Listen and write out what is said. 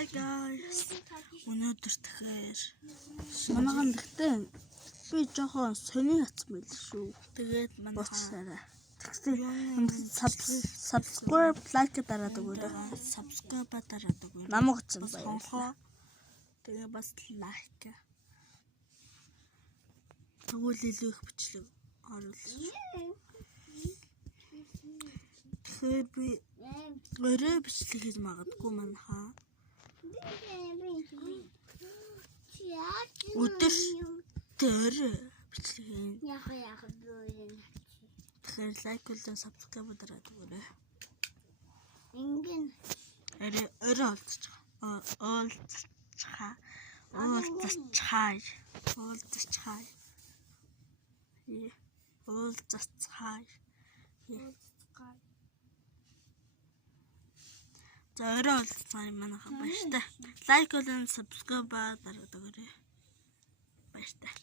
Hi guys. Өнөөдөр тэгэхээр манайхан гэхдээ би жоохон сони атсан байл шүү. тэгээд манайхан subscribe like дараад өгөөрэй. Subscribe дараад өгөөрэй. Намайг ч баярлалаа. Тэгээ бас like. Тэгвэл илүү их бичлэг оруулах. Тэгэхээр би өөрөө бичлэг хийж магадгүй манайхаа. Өдөр дээр бичлэг хийн. Тэгэхээр лайк болон subscribe дараад өгөөрэй. Өөрөө уулзцай. За өөрөө уулзцай манайхаа баяртай. Лайк болон subscribe дараад өгөөрэй. Баяртай.